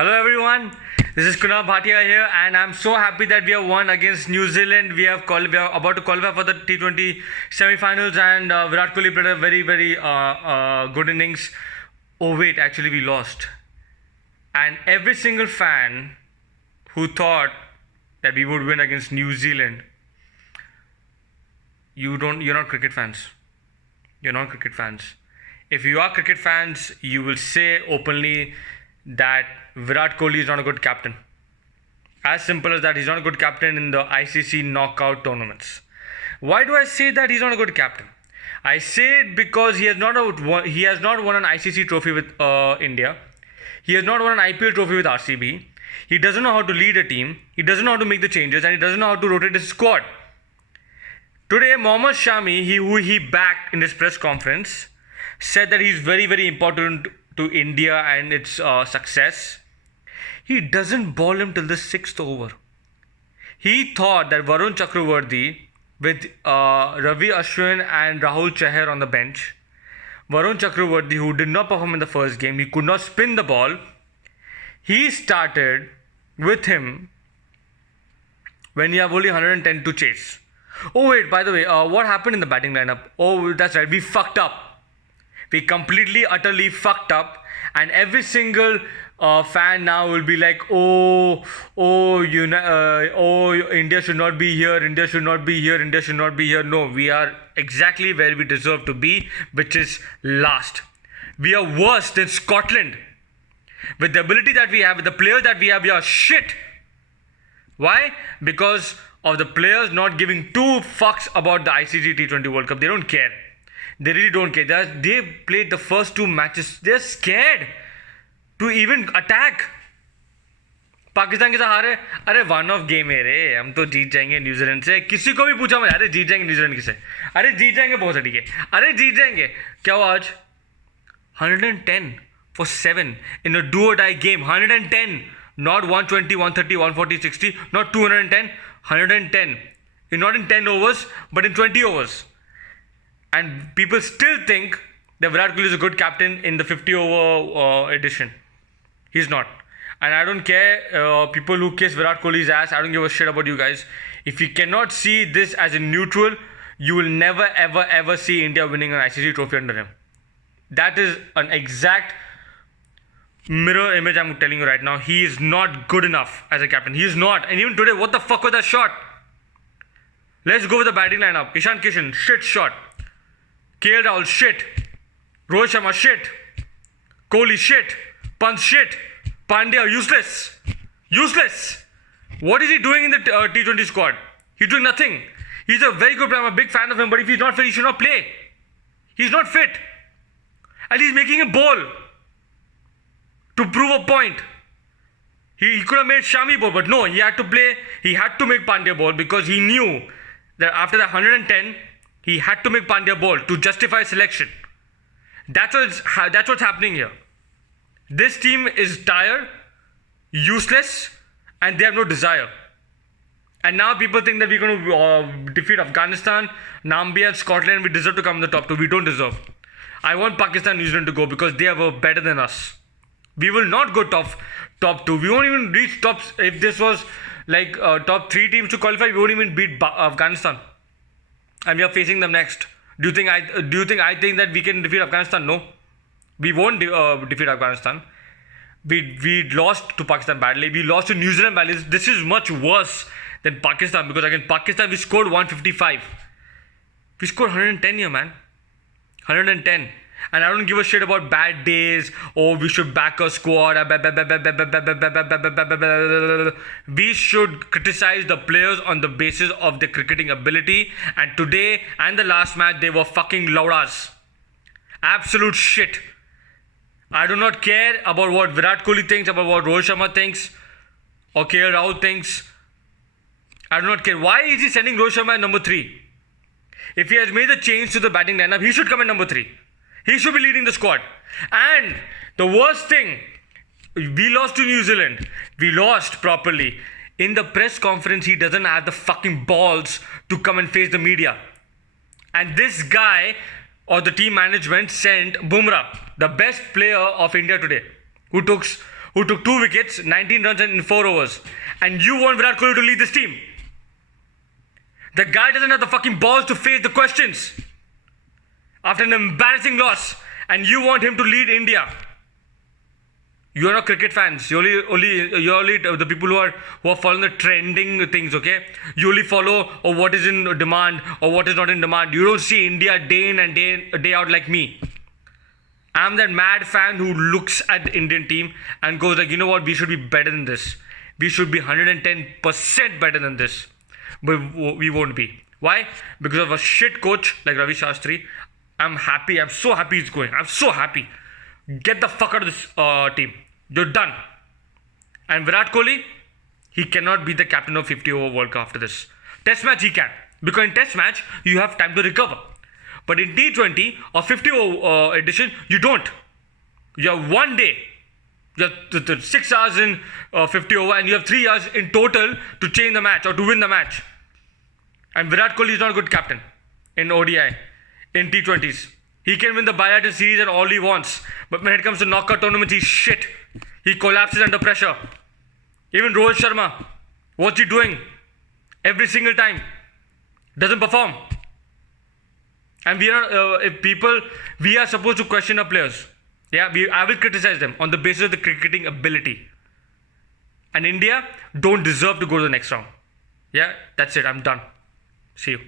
Hello everyone, this is Kunal Bhatia here, and I'm so happy that we have won against New Zealand. We are about to qualify for the T20 semi-finals, and Virat Kohli played a very good innings. Oh wait, actually we lost. And every single fan who thought that we would win against New Zealand, you're not cricket fans. You're not cricket fans. If you are cricket fans, you will say openly that Virat Kohli is not a good captain. As simple as that, he's not a good captain in the ICC knockout tournaments. Why do I say that he's not a good captain? I say it because he has not won an ICC trophy with India. He has not won an IPL trophy with RCB. He doesn't know how to lead a team. He doesn't know how to make the changes, and he doesn't know how to rotate his squad. Today, Mohammad Shami, who he backed in his press conference, said that he's very important to India and its success. He doesn't ball him till the 6th over. He thought that Varun Chakravarti with Ravi Ashwin and Rahul Chahar on the bench, Varun Chakravarti, who did not perform in the first game, he could not spin the ball. He started with him when you have only 110 to chase. Oh wait, by the way, what happened in the batting lineup? Oh, that's right, we fucked up. We completely, utterly fucked up, and every single fan now will be like, India should not be here, India should not be here, India should not be here. No, we are exactly where we deserve to be, which is last. We are worse than Scotland. With the ability that we have, with the players that we have, we are shit. Why? Because of the players not giving two fucks about the ICC T20 World Cup. They don't care. They really don't care. They played the first two matches. They're scared to even attack. Pakistan के साथ हारे, अरे one of game है रे, हम तो जीत जाएंगे New Zealand से. किसी को भी पूछा मैंने, अरे जीत जाएंगे न्यूजीलैंड किसे, अरे जीत जाएंगे, बहुत सही है, अरे जीत जाएंगे. क्या हुआ आज? 110 for 7 in a do or die game. 110, not 120, 130, 140, 60, not 210, 110. Not in 10 overs, but in 20 overs. And people still think that Virat Kohli is a good captain in the 50 over edition. He's not. And I don't care, people who kiss Virat Kohli's ass, I don't give a shit about you guys. If you cannot see this as a neutral, you will never ever see India winning an ICC trophy under him. That is an exact mirror image I'm telling you right now. He is not good enough as a captain. He is not. And even today, what the fuck was that shot? Let's go with the batting lineup. Ishan Kishan, shit shot. KL Rahul, shit. Rohit Sharma, shit. Kohli, shit. Pant, shit. Pandya, useless. Useless. What is he doing in the T20 squad? He's doing nothing. He's a very good player. I'm a big fan of him, but if he's not fit, he should not play. He's not fit. And he's making a ball to prove a point. He could have made Shami ball, but no, he had to play. He had to make Pandya ball because he knew that after the 110, he had to make Pandya ball to justify selection. That's what's happening here. This team is tired, useless, and they have no desire. And now people think that we're going to defeat Afghanistan, Namibia, and Scotland. We deserve to come in the top two. We don't deserve. I want Pakistan and New Zealand to go because they are better than us. We will not go top two. We won't even reach tops. If this was like top 3 teams to qualify, we won't even beat Afghanistan. And we are facing them next. Do you think I think that we can defeat Afghanistan? No, we won't defeat Afghanistan. We lost to Pakistan badly. We lost to New Zealand badly. This is much worse than Pakistan because against Pakistan we scored 155. We scored 110 here, man. 110. And I don't give a shit about bad days. Oh, we should back a squad. We should criticize the players on the basis of their cricketing ability. And today and the last match, they were fucking laudas. Absolute shit. I do not care about what Virat Kohli thinks, about what Rohit Sharma thinks, or KL Rahul thinks. I do not care. Why is he sending Rohit Sharma at number 3? If he has made the change to the batting lineup, he should come at number 3. He should be leading the squad. And the worst thing, we lost to New Zealand. We lost properly. In the press conference, he doesn't have the fucking balls to come and face the media. And this guy or the team management sent Bumrah, the best player of India today, who who took 2 wickets, 19 runs in 4 overs. And you want Virat Kohli to lead this team. The guy doesn't have the fucking balls to face the questions. After an embarrassing loss. And you want him to lead India. You are not cricket fans. You're only the people who are following the trending things, okay? You only follow what is in demand or what is not in demand. You don't see India day in and day out like me. I'm that mad fan who looks at the Indian team and goes like, you know what? We should be better than this. We should be 110% better than this. But we won't be. Why? Because of a shit coach like Ravi Shastri. I'm happy. I'm so happy he's going. I'm so happy. Get the fuck out of this team. You're done. And Virat Kohli, he cannot be the captain of 50 over World Cup after this. Test match he can. Because in test match, you have time to recover. But in T20 or 50 over edition, you don't. You have 1 day. You have 6 hours in 50 over and you have 3 hours in total to change the match or to win the match. And Virat Kohli is not a good captain in ODI, in T20s. He can win the bilateral series and all he wants. But when it comes to knockout tournaments, he's shit. He collapses under pressure. Even Rohit Sharma, what's he doing? Every single time. Doesn't perform. And we are supposed to question our players. Yeah, I will criticize them on the basis of the cricketing ability. And India don't deserve to go to the next round. Yeah, that's it. I'm done. See you.